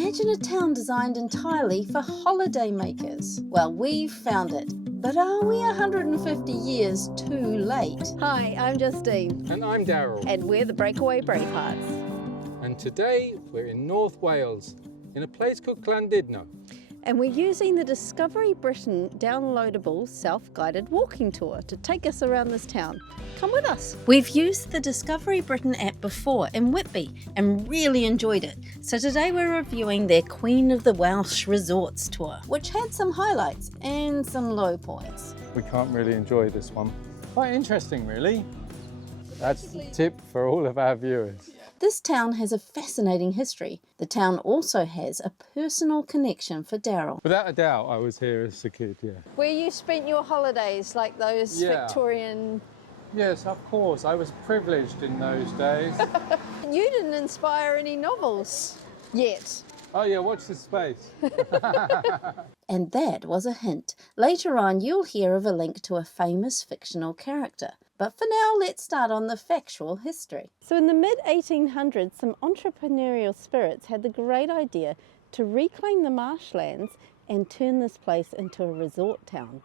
Imagine a town designed entirely for holiday makers. Well, we've found it. But are we 150 years too late? Hi, I'm Justine. And I'm Daryl. And we're the Breakaway Bravehearts. And today we're in North Wales, in a place called Llandudno. And we're using the Discovery Britain downloadable self-guided walking tour to take us around this town. Come with us. We've used the Discovery Britain app before in Whitby and really enjoyed it. So today we're reviewing their Queen of the Welsh Resorts tour, which had some highlights and some low points. We can't really enjoy this one. Quite interesting, really. That's the tip for all of our viewers. This town has a fascinating history. The town also has a personal connection for Daryl. Without a doubt, I was here as a kid, yeah. Where you spent your holidays, like those Victorian... Yes, of course. I was privileged in those days. You didn't inspire any novels yet. Oh yeah, watch this space. And that was a hint. Later on, you'll hear of a link to a famous fictional character. But for now, let's start on the factual history. So in the mid-1800s, some entrepreneurial spirits had the great idea to reclaim the marshlands and turn this place into a resort town.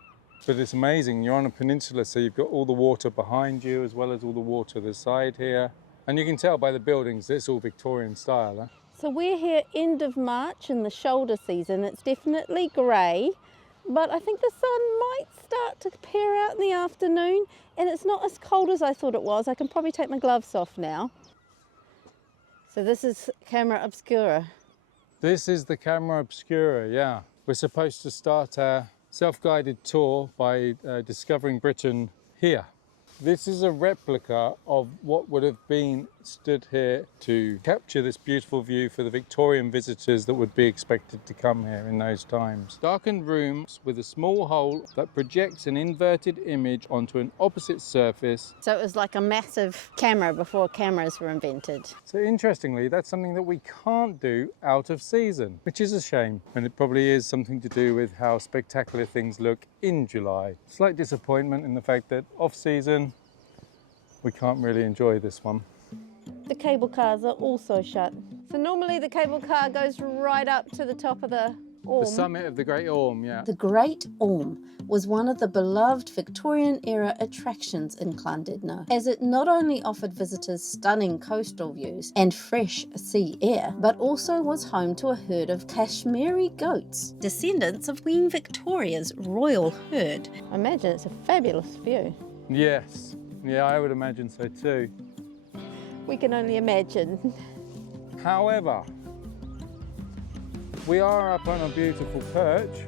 But it's amazing, you're on a peninsula, so you've got all the water behind you as well as all the water this side here. And you can tell by the buildings, it's all Victorian style, huh? So we're here end of March in the shoulder season. It's definitely grey, but I think the sun might start to peer out in the afternoon, and it's not as cold as I thought it was. I can probably take my gloves off now. So this is camera Obscura. This is the camera Obscura, yeah. We're supposed to start our self-guided tour by discovering Britain here. This is a replica of what would have been stood here to capture this beautiful view for the Victorian visitors that would be expected to come here in those times. Darkened rooms with a small hole that projects an inverted image onto an opposite surface. So it was like a massive camera before cameras were invented. So interestingly, that's something that we can't do out of season, which is a shame. And it probably is something to do with how spectacular things look in July. Slight disappointment in the fact that off season, we can't really enjoy this one. The cable cars are also shut. So normally the cable car goes right up to the top of the Orme. The summit of the Great Orme, yeah. The Great Orme was one of the beloved Victorian-era attractions in Llandudno, as it not only offered visitors stunning coastal views and fresh sea air, but also was home to a herd of Kashmiri goats, descendants of Queen Victoria's royal herd. I imagine it's a fabulous view. Yes, yeah, I would imagine so too. We can only imagine. However, we are up on a beautiful perch,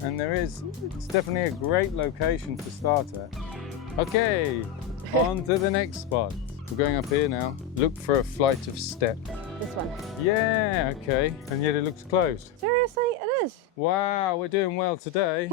and it's definitely a great location to start at. Okay, on to the next spot. We're going up here now. Look for a flight of steps. This one. Yeah, okay, and yet it looks closed. Seriously, it is. Wow, we're doing well today.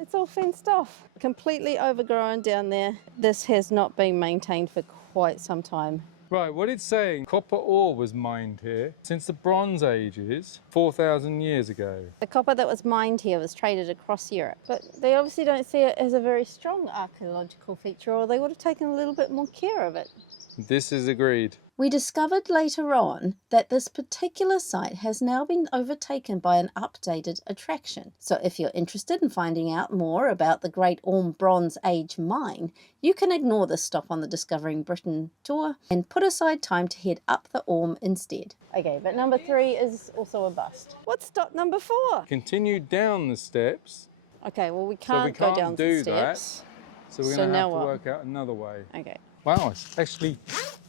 It's all fenced off. Completely overgrown down there. This has not been maintained for quite some time. Right, what it's saying, copper ore was mined here since the Bronze Ages, 4,000 years ago. The copper that was mined here was traded across Europe, but they obviously don't see it as a very strong archaeological feature, or they would have taken a little bit more care of it. This is agreed. We discovered later on that this particular site has now been overtaken by an updated attraction. So if you're interested in finding out more about the Great Orme Bronze Age mine, you can ignore this stop on the Discovering Britain tour and put aside time to head up the Orme instead. Okay, but number 3 is also a bust. What's stop number 4? Continue down the steps. Okay, well we can't go down the steps. So we're going to have to work out another way. Okay. Wow, it's actually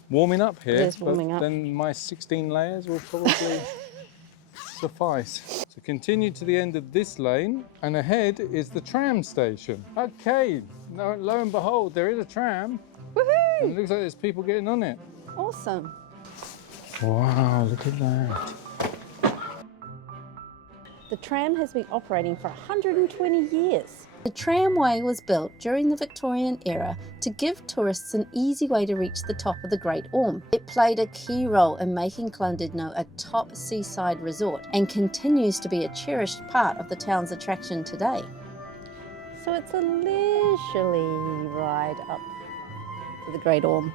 warming up here. It is warming up. Then my 16 layers will probably suffice. So continue to the end of this lane, and ahead is the tram station. Okay, lo and behold, there is a tram. Woohoo! And it looks like there's people getting on it. Awesome. Wow, look at that. The tram has been operating for 120 years. The tramway was built during the Victorian era to give tourists an easy way to reach the top of the Great Orme. It played a key role in making Llandudno a top seaside resort and continues to be a cherished part of the town's attraction today. So it's a leisurely ride up to the Great Orme.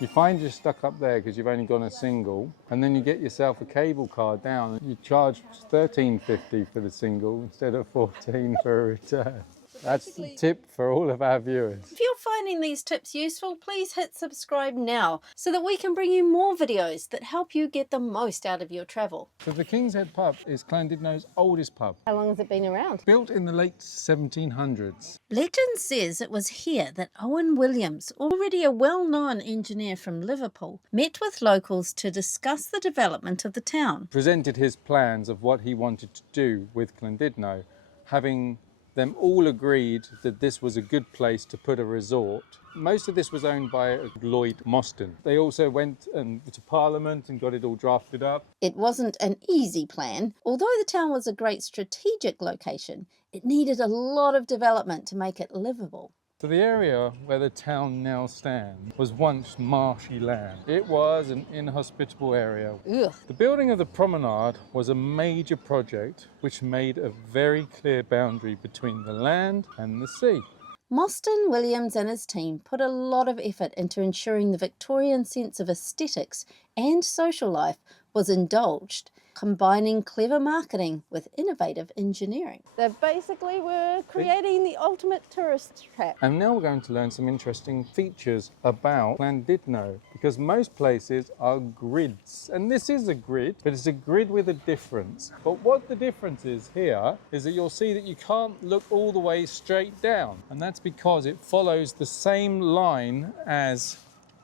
You find you're stuck up there because you've only gone a single, and then you get yourself a cable car down and you charge $13.50 for the single instead of $14 for a return. That's the tip for all of our viewers. If you're finding these tips useful, please hit subscribe now so that we can bring you more videos that help you get the most out of your travel. So the King's Head pub is Llandudno's oldest pub. How long has it been around? Built in the late 1700s. Legend says it was here that Owen Williams, already a well-known engineer from Liverpool, met with locals to discuss the development of the town. Presented his plans of what he wanted to do with Llandudno, having them all agreed that this was a good place to put a resort. Most of this was owned by Lloyd Mostyn. They also went to Parliament and got it all drafted up. It wasn't an easy plan. Although the town was a great strategic location, it needed a lot of development to make it livable. So the area where the town now stands was once marshy land. It was an inhospitable area. Ugh. The building of the promenade was a major project which made a very clear boundary between the land and the sea. Mostyn, Williams and his team put a lot of effort into ensuring the Victorian sense of aesthetics and social life was indulged, combining clever marketing with innovative engineering. They basically were creating the ultimate tourist trap. And now we're going to learn some interesting features about Llandudno, because most places are grids. And this is a grid, but it's a grid with a difference. But what the difference is here is that you'll see that you can't look all the way straight down. And that's because it follows the same line as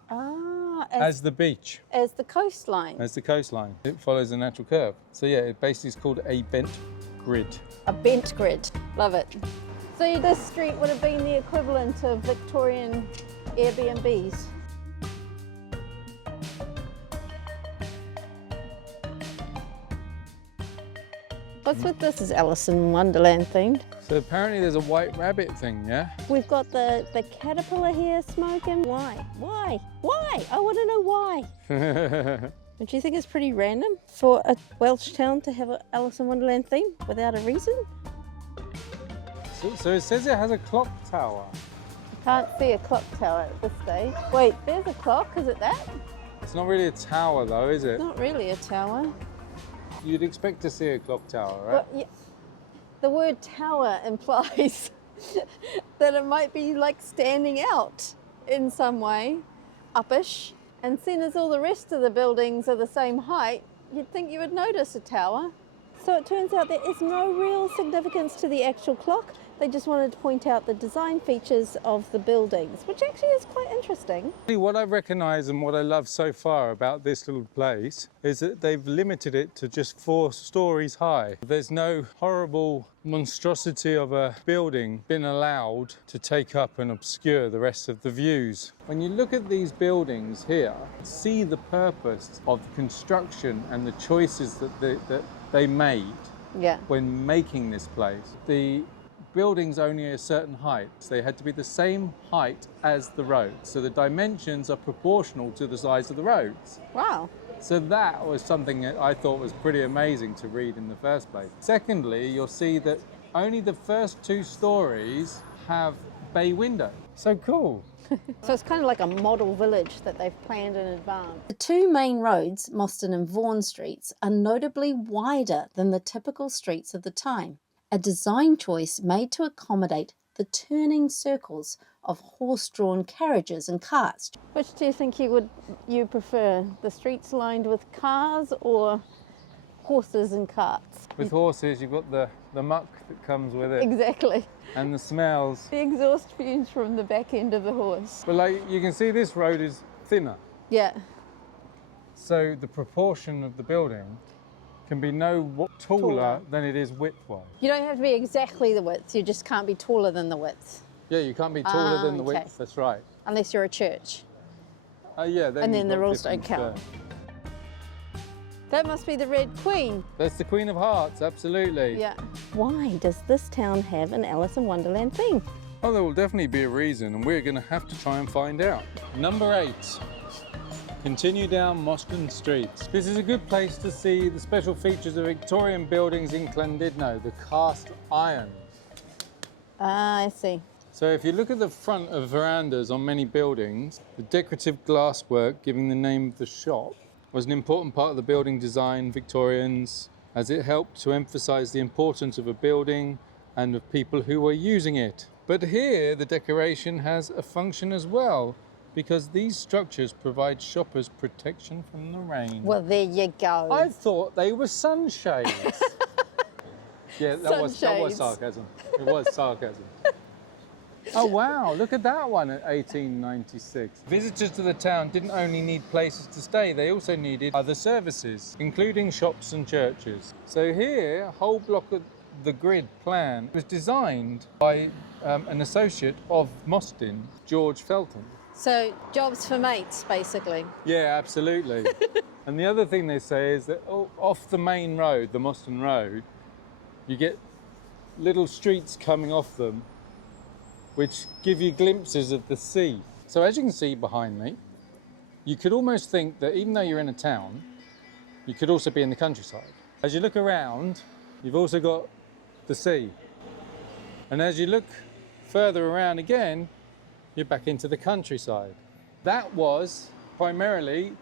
the beach. As the coastline. As the coastline. It follows a natural curve. So yeah, it basically is called a bent grid. A bent grid. Love it. So this street would have been the equivalent of Victorian Airbnbs. What's with this? Is Alice in Wonderland themed? So apparently there's a white rabbit thing, yeah? We've got the caterpillar here smoking. Why? Why? Why? I want to know why. Don't you think it's pretty random for a Welsh town to have an Alice in Wonderland theme without a reason? So it says it has a clock tower. I can't see a clock tower at this stage. Wait, there's a clock, is it that? It's not really a tower though, is it? Not really a tower. You'd expect to see a clock tower, right? Well, yeah, the word tower implies that it might be like standing out in some way, uppish. And seeing as all the rest of the buildings are the same height, you'd think you would notice a tower. So it turns out there is no real significance to the actual clock. They just wanted to point out the design features of the buildings, which actually is quite interesting. What I recognise and what I love so far about this little place is that they've limited it to just 4 stories high. There's no horrible monstrosity of a building been allowed to take up and obscure the rest of the views. When you look at these buildings here, see the purpose of the construction and the choices that they made when making this place. The buildings only a certain height. So they had to be the same height as the roads. So the dimensions are proportional to the size of the roads. Wow. So that was something that I thought was pretty amazing to read in the first place. Secondly, you'll see that only the first 2 stories have bay window. So cool. So it's kind of like a model village that they've planned in advance. The 2 main roads, Mostyn and Vaughan Streets, are notably wider than the typical streets of the time, a design choice made to accommodate the turning circles of horse-drawn carriages and carts. Which do you think you prefer? The streets lined with cars or horses and carts? With horses, you've got the muck that comes with it. Exactly. And the smells. The exhaust fumes from the back end of the horse. But like you can see, this road is thinner. Yeah. So the proportion of the building can be no taller than it is width-wise. You don't have to be exactly the width, you just can't be taller than the width. Yeah, you can't be taller than the width, that's right. Unless you're a church. Yeah, and then the you've got rules don't different, count. That must be the Red Queen. That's the Queen of Hearts, absolutely. Yeah. Why does this town have an Alice in Wonderland theme? Oh, there will definitely be a reason, and we're going to have to try and find out. Number 8. Continue down Mostyn Street. This is a good place to see the special features of Victorian buildings in Llandudno, the cast iron. Ah, I see. So if you look at the front of verandas on many buildings, the decorative glasswork giving the name of the shop was an important part of the building design, Victorians, as it helped to emphasize the importance of a building and of people who were using it. But here the decoration has a function as well, because these structures provide shoppers protection from the rain. Well, there you go. I thought they were sunshades. Yeah, that was sarcasm. It was sarcasm. Oh wow, look at that one at 1896. Visitors to the town didn't only need places to stay, they also needed other services, including shops and churches. So here, a whole block of the grid plan was designed by an associate of Mostyn, George Felton. So jobs for mates, basically. Yeah, absolutely. And the other thing they say is that off the main road, the Mostyn Road, you get little streets coming off them which give you glimpses of the sea. So as you can see behind me, you could almost think that even though you're in a town, you could also be in the countryside. As you look around, you've also got the sea. And as you look further around again, you're back into the countryside. That was primarily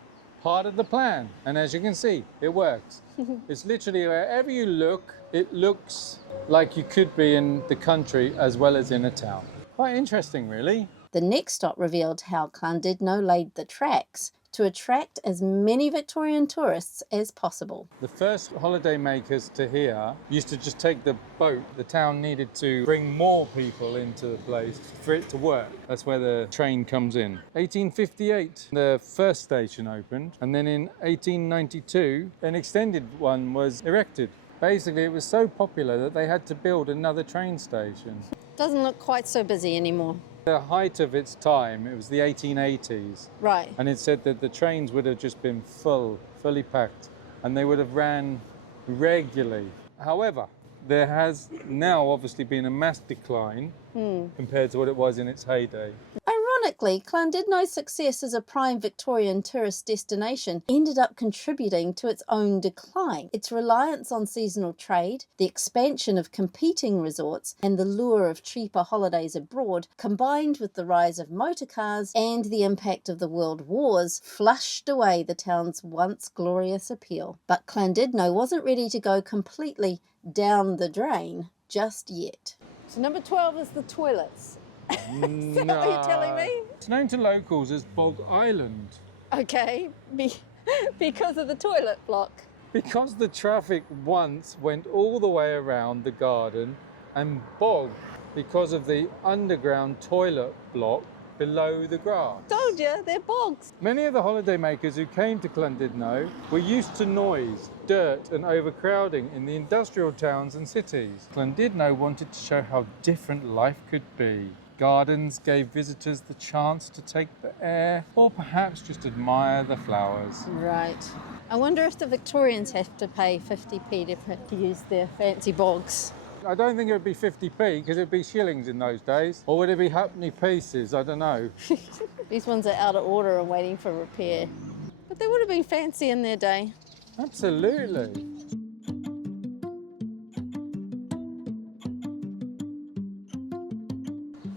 part of the plan. And as you can see, it works. It's literally wherever you look, it looks like you could be in the country as well as in a town. Quite interesting, really. The next stop revealed how Llandudno laid the tracks to attract as many Victorian tourists as possible. The first holiday makers to here used to just take the boat. The town needed to bring more people into the place for it to work. That's where the train comes in. 1858, the first station opened, and then in 1892, an extended one was erected. Basically, it was so popular that they had to build another train station. Doesn't look quite so busy anymore. The height of its time, it was the 1880s. Right. And it said that the trains would have just been fully packed, and they would have ran regularly. However, there has now obviously been a mass decline compared to what it was in its heyday. Ironically, Llandudno's success as a prime Victorian tourist destination ended up contributing to its own decline. Its reliance on seasonal trade, the expansion of competing resorts, and the lure of cheaper holidays abroad, combined with the rise of motor cars and the impact of the world wars, flushed away the town's once glorious appeal. But Llandudno wasn't ready to go completely down the drain just yet. So number 12 is the toilets. Is that what you're telling me? It's known to locals as Bog Island. Okay, because of the toilet block. Because the traffic once went all the way around the garden, and bog because of the underground toilet block below the grass. Told you, they're bogs. Many of the holidaymakers who came to Llandudno were used to noise, dirt and overcrowding in the industrial towns and cities. Llandudno wanted to show how different life could be. Gardens gave visitors the chance to take the air or perhaps just admire the flowers. Right. I wonder if the Victorians have to pay 50p to use their fancy bogs. I don't think it would be 50p because it would be shillings in those days. Or would it be halfpenny pieces? I don't know. These ones are out of order and waiting for repair. But they would have been fancy in their day. Absolutely.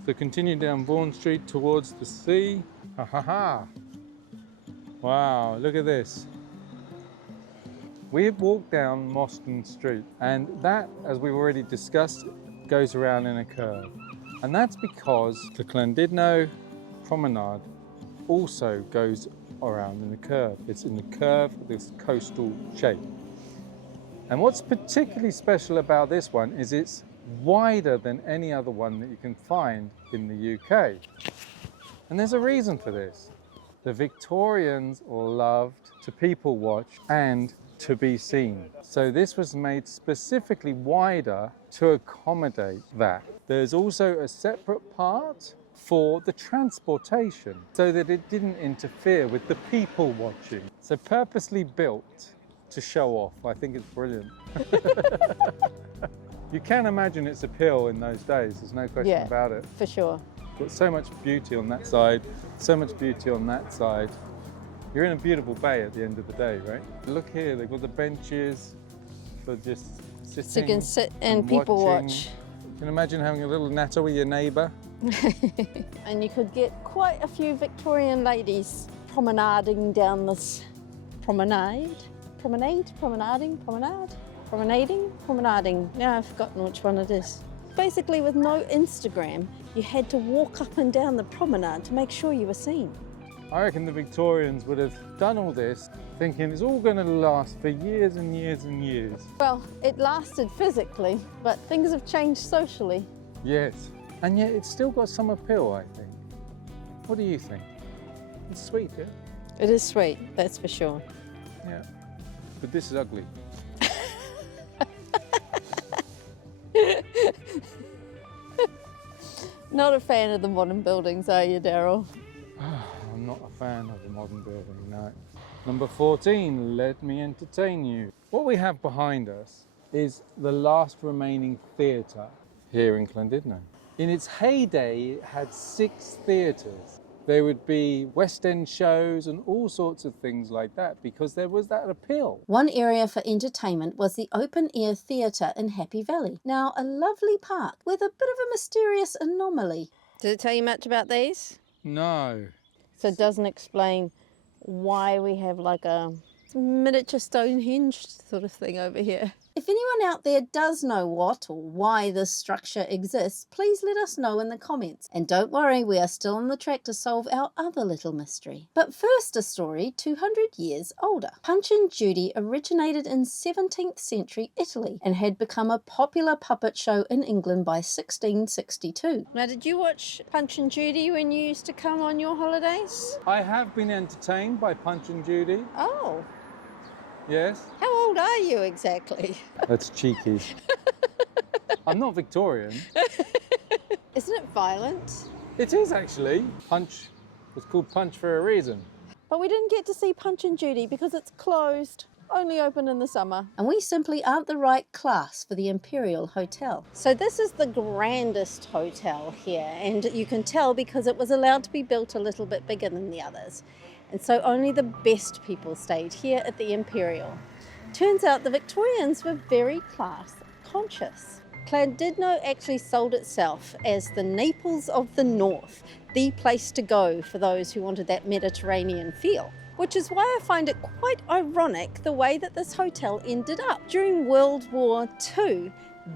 So continue down Vaughan Street towards the sea. Ha ha ha. Wow, look at this. We've walked down Mostyn Street, and that, as we've already discussed, goes around in a curve. And that's because the Llandudno Promenade also goes around in a curve. It's in the curve of this coastal shape. And what's particularly special about this one is it's wider than any other one that you can find in the UK. And there's a reason for this. The Victorians loved to people watch and to be seen. So this was made specifically wider to accommodate that. There's also a separate part for the transportation so that it didn't interfere with the people watching. So purposely built to show off. I think it's brilliant. You can imagine its appeal in those days, there's no question about it. For sure. Got so much beauty on that side, so much beauty on that side. You're in a beautiful bay at the end of the day, right? Look here, they've got the benches for just sitting. So you can sit and people watching. watch. You can imagine having a little natter with your neighbour. And you could get quite a few Victorian ladies promenading down this promenade. Promenading. Now I've forgotten which one it is. Basically, with no Instagram, you had to walk up and down the promenade to make sure you were seen. I reckon the Victorians would have done all this thinking it's all going to last for years and years and years. Well, it lasted physically, but things have changed socially. Yes, and yet it's still got some appeal, I think. What do you think? It's sweet, yeah? It is sweet, that's for sure. Yeah, but this is ugly. Not a fan of the modern buildings, are you, Daryl? I'm not a fan of the modern building, no. Number 14, let me entertain you. What we have behind us is the last remaining theatre here in Llandudno. In its heyday, it had 6 theatres. There would be West End shows and all sorts of things like that because there was that appeal. One area for entertainment was the open-air theatre in Happy Valley, now a lovely park with a bit of a mysterious anomaly. Did it tell you much about these? No. So it doesn't explain why we have like a miniature Stonehenge sort of thing over here. If anyone out there does know what or why this structure exists, please let us know in the comments. And don't worry, we are still on the track to solve our other little mystery. But first, a story 200 years older. Punch and Judy originated in 17th century Italy and had become a popular puppet show in England by 1662. Now, did you watch Punch and Judy when you used to come on your holidays? I have been entertained by Punch and Judy, Oh, yes. how old are you exactly? That's cheeky. I'm not Victorian. Isn't it violent? It is actually. Punch was called Punch for a reason. But we didn't get to see Punch and Judy because it's closed, only open in the summer. And we simply aren't the right class for the Imperial Hotel. So this is the grandest hotel here, and you can tell because it was allowed to be built a little bit bigger than the others. And so only the best people stayed here at the Imperial. Turns out the Victorians were very class conscious. Llandudno actually sold itself as the Naples of the North, the place to go for those who wanted that Mediterranean feel. Which is why I find it quite ironic the way that this hotel ended up. During World War II,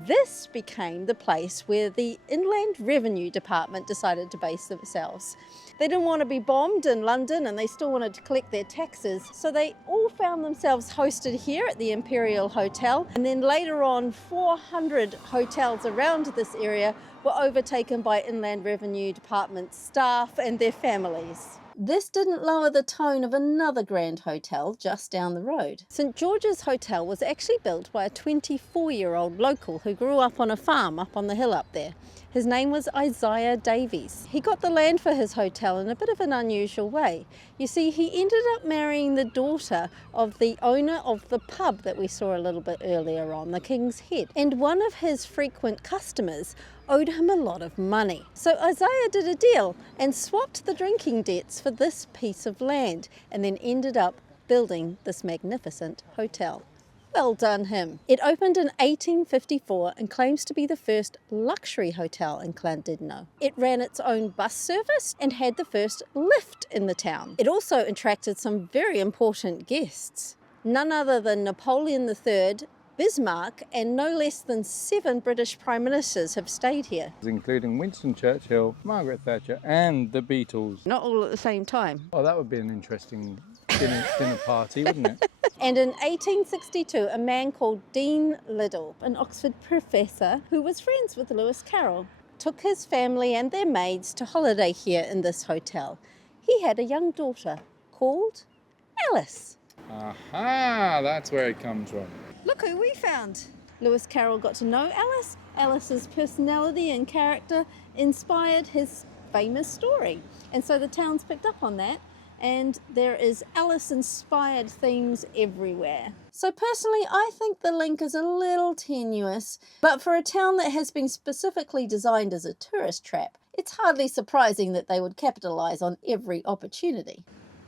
this became the place where the Inland Revenue Department decided to base themselves. They didn't want to be bombed in London and they still wanted to collect their taxes, so they all found themselves hosted here at the Imperial Hotel, and then later on 400 hotels around this area were overtaken by Inland Revenue Department staff and their families. This didn't lower the tone of another grand hotel just down the road. St George's Hotel was actually built by a 24-year-old local who grew up on a farm up on the hill up there. His name was Isaiah Davies. He got the land for his hotel in a bit of an unusual way. You see, he ended up marrying the daughter of the owner of the pub that we saw a little bit earlier on, the King's Head. And one of his frequent customers owed him a lot of money. So Isaiah did a deal and swapped the drinking debts for this piece of land and then ended up building this magnificent hotel. Well done him. It opened in 1854 and claims to be the first luxury hotel in Llandudno. It ran its own bus service and had the first lift in the town. It also attracted some very important guests. None other than Napoleon III, Bismarck, and no less than 7 British Prime Ministers have stayed here. Including Winston Churchill, Margaret Thatcher and the Beatles. Not all at the same time. Oh, that would be an interesting dinner party, wouldn't it? And in 1862, a man called Dean Liddell, an Oxford professor who was friends with Lewis Carroll, took his family and their maids to holiday here in this hotel. He had a young daughter called Alice. Aha, that's where it comes from. Look who we found. Lewis Carroll got to know Alice. Alice's personality and character inspired his famous story. And so the town's picked up on that. And there is Alice-inspired themes everywhere. So personally, I think the link is a little tenuous, but for a town that has been specifically designed as a tourist trap, it's hardly surprising that they would capitalise on every opportunity.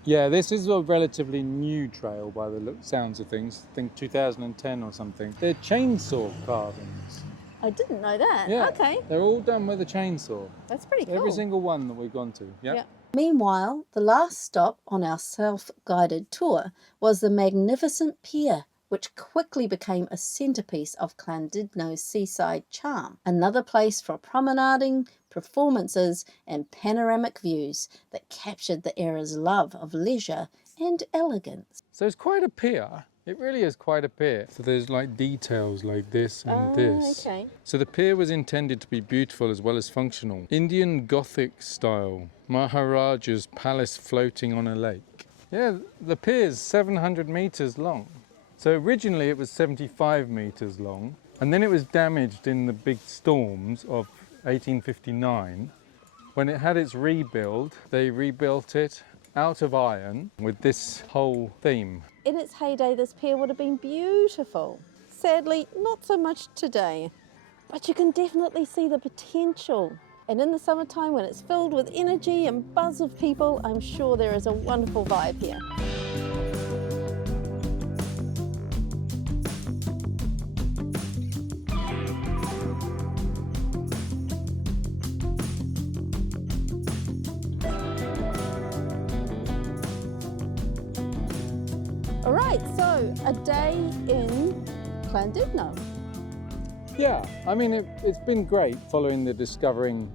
Yeah, this is a relatively new trail by the sounds of things. I think 2010 or something. They're chainsaw carvings. I didn't know that. Yeah, Okay, they're all done with a chainsaw. that's pretty cool. Every single one that we've gone to. Yep. Yeah. Meanwhile, the last stop on our self-guided tour was the magnificent Pier, which quickly became a centrepiece of Llandudno's seaside charm. Another place for promenading, performances and panoramic views that captured the era's love of leisure and elegance. So it's quite a pier. It really is quite a pier. So there's like details like this and this. Okay. So the pier was intended to be beautiful as well as functional. Indian Gothic style. Maharaja's palace floating on a lake. Yeah, the pier's 700 metres long. So originally it was 75 metres long, and then it was damaged in the big storms of 1859. When it had its rebuild, they rebuilt it out of iron with this whole theme. In its heyday, this pier would have been beautiful. Sadly, not so much today. But you can definitely see the potential. And in the summertime, when it's filled with energy and buzz of people, I'm sure there is a wonderful vibe here. All right, so a day in Llandudno. Yeah, I mean, it's been great following the Discovering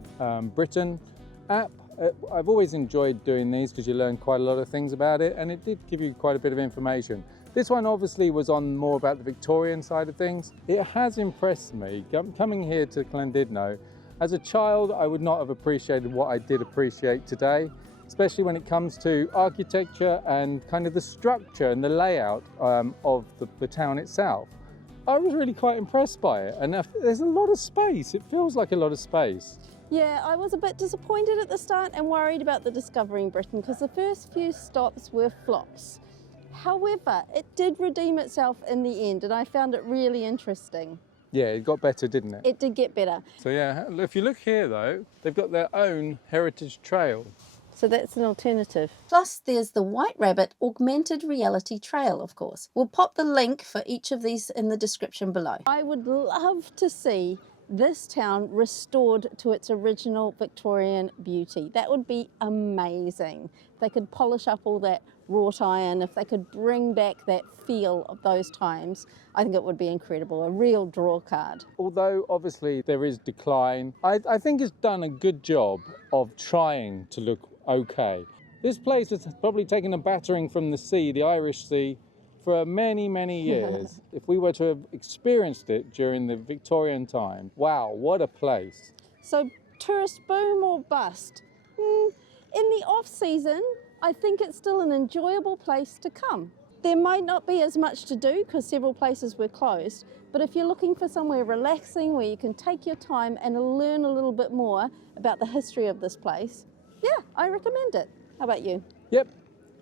Britain app. I've always enjoyed doing these because you learn quite a lot of things about it, and it did give you quite a bit of information. This one obviously was on more about the Victorian side of things. It has impressed me. Coming here to Llandudno, as a child, I would not have appreciated what I did appreciate today, especially when it comes to architecture and kind of the structure and the layout of the town itself. I was really quite impressed by it, and there's a lot of space. It feels like a lot of space. Yeah, I was a bit disappointed at the start and worried about the Discovering Britain because the first few stops were flops. However, it did redeem itself in the end, and I found it really interesting. Yeah, it got better, didn't it? It did get better. So yeah, if you look here though, they've got their own heritage trail. So that's an alternative. Plus, there's the White Rabbit augmented reality trail, of course. We'll pop the link for each of these in the description below. I would love to see this town restored to its original Victorian beauty. That would be amazing. If they could polish up all that wrought iron, if they could bring back that feel of those times, I think it would be incredible, a real draw card. Although obviously there is decline, I think it's done a good job of trying to look okay. This place has probably taken a battering from the sea, the Irish Sea, for many, many years. If we were to have experienced it during the Victorian time, wow, what a place. So tourist boom or bust? In the off-season, I think it's still an enjoyable place to come. There might not be as much to do because several places were closed, but if you're looking for somewhere relaxing where you can take your time and learn a little bit more about the history of this place, yeah, I recommend it. How about you? Yep,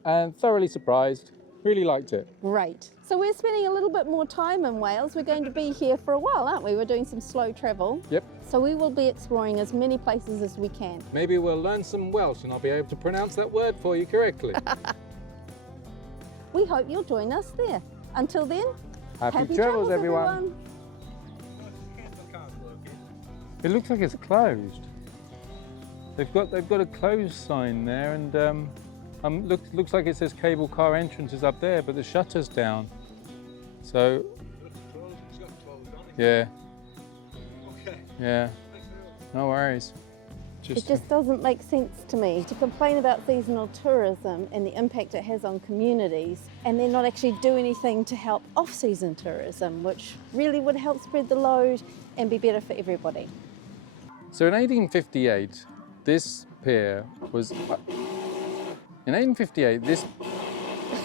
and thoroughly surprised. Really liked it. Great. So we're spending a little bit more time in Wales. We're going to be here for a while, aren't we? We're doing some slow travel. Yep. So we will be exploring as many places as we can. Maybe we'll learn some Welsh and I'll be able to pronounce that word for you correctly. We hope you'll join us there. Until then, Happy travels, everyone. It looks like it's closed. They've got a closed sign there, and looks like it says cable car entrance is up there, but the shutter's down. So yeah, yeah, no worries. It just doesn't make sense to me to complain about seasonal tourism and the impact it has on communities and then not actually do anything to help off-season tourism, which really would help spread the load and be better for everybody. So in 1858, this pier was